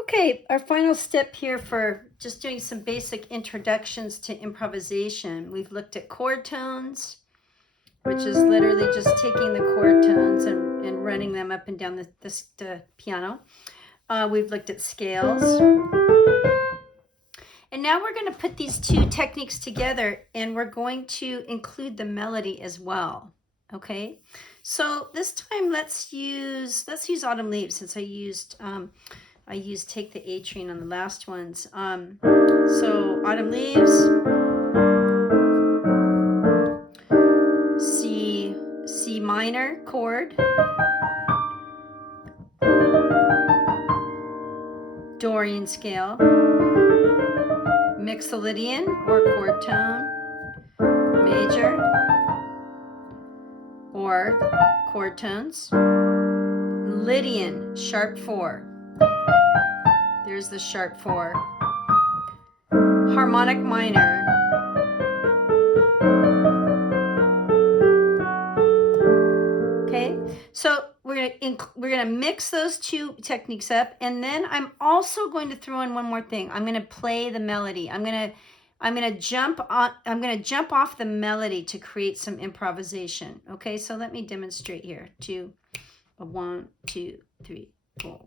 Okay, our final step here for just doing some basic introductions to improvisation. We've looked at chord tones, which is literally just taking the chord tones and running them up and down the piano. We've looked at scales. And now we're going to put these two techniques together, and we're going to include the melody as well. Okay, so this time let's use Autumn Leaves, since I used Take the A Train on the last ones. So Autumn Leaves, C minor chord, Dorian scale, Mixolydian or chord tone, major or chord tones, Lydian, sharp 4. There's the sharp 4. Harmonic minor. Okay, so we're gonna mix those two techniques up, and then I'm also going to throw in one more thing. I'm gonna play the melody. I'm gonna jump off the melody to create some improvisation. Okay, so let me demonstrate here. 1, 2, 3, 4.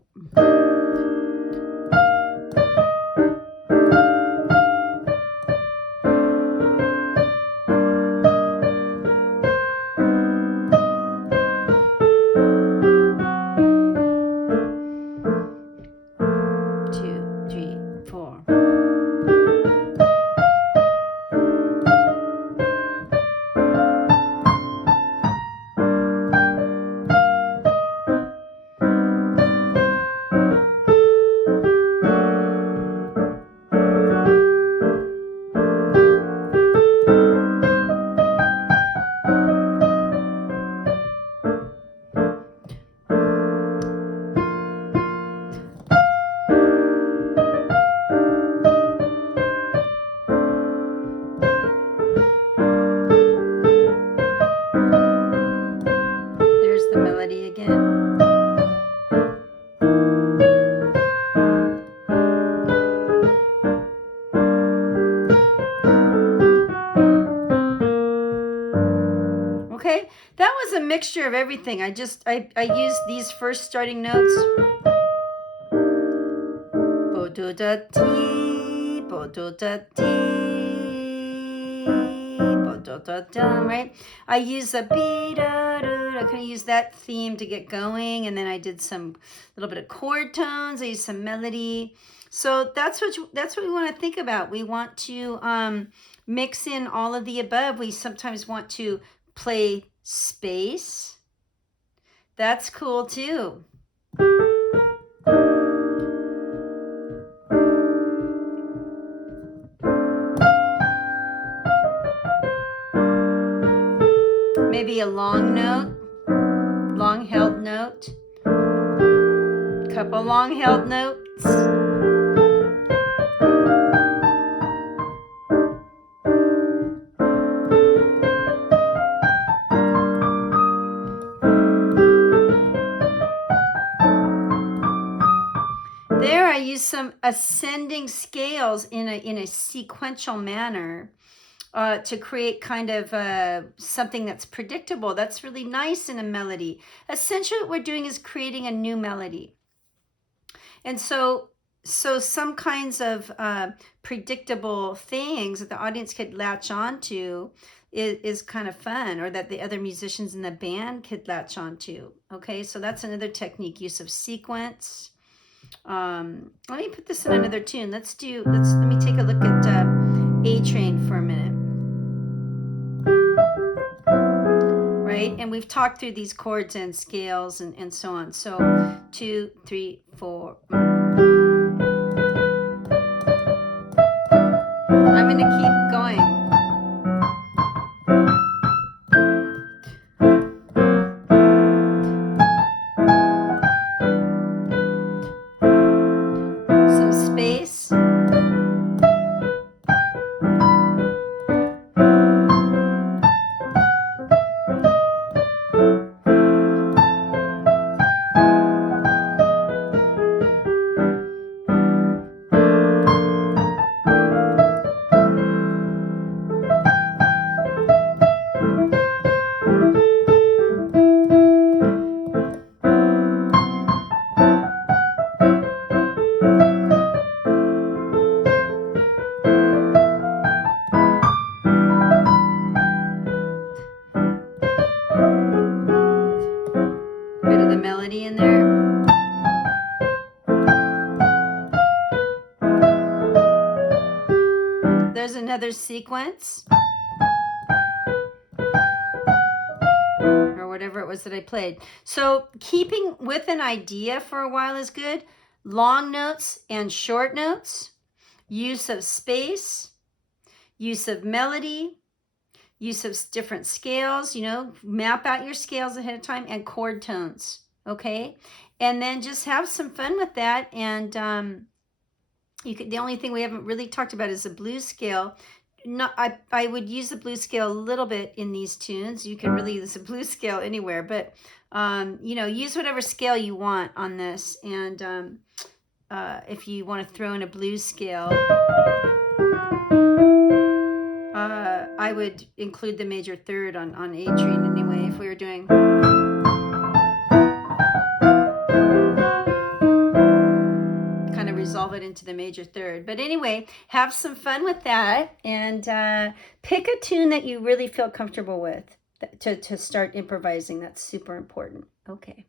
Okay, that was a mixture of everything. I used these first starting notes. Bo do da ti, bo do da ti, bo do da da, right? I used the be da do. I kind of used that theme to get going, and then I did some little bit of chord tones. I used some melody. So that's what we want to think about. We want to mix in all of the above. We sometimes want to play space. That's cool too. Maybe a long note, long held note, couple long held notes. There I use some ascending scales in a sequential manner to create kind of something that's predictable. That's really nice in a melody. Essentially what we're doing is creating a new melody. And so some kinds of predictable things that the audience could latch on to is kind of fun, or that the other musicians in the band could latch on to. Okay, so that's another technique, use of sequence. Let me put this in another tune. Let me take a look at A Train for a minute. Right, and we've talked through these chords and scales and so on. So 2, 3, 4. I'm going to keep going. Some space. another sequence. Or whatever it was that I played. So keeping with an idea for a while is good. Long notes and short notes. Use of space. Use of melody. Use of different scales, you know, map out your scales ahead of time, and chord tones, okay? And then just have some fun with that. And the only thing we haven't really talked about is the blues scale. I would use the blues scale a little bit in these tunes. You can really use the blues scale anywhere, but you know, use whatever scale you want on this. And if you want to throw in a blues scale, I would include the major third on Adrian anyway, if we were doing kind of resolve it into the major third. But anyway, have some fun with that, and pick a tune that you really feel comfortable with to start improvising. That's super important. Okay.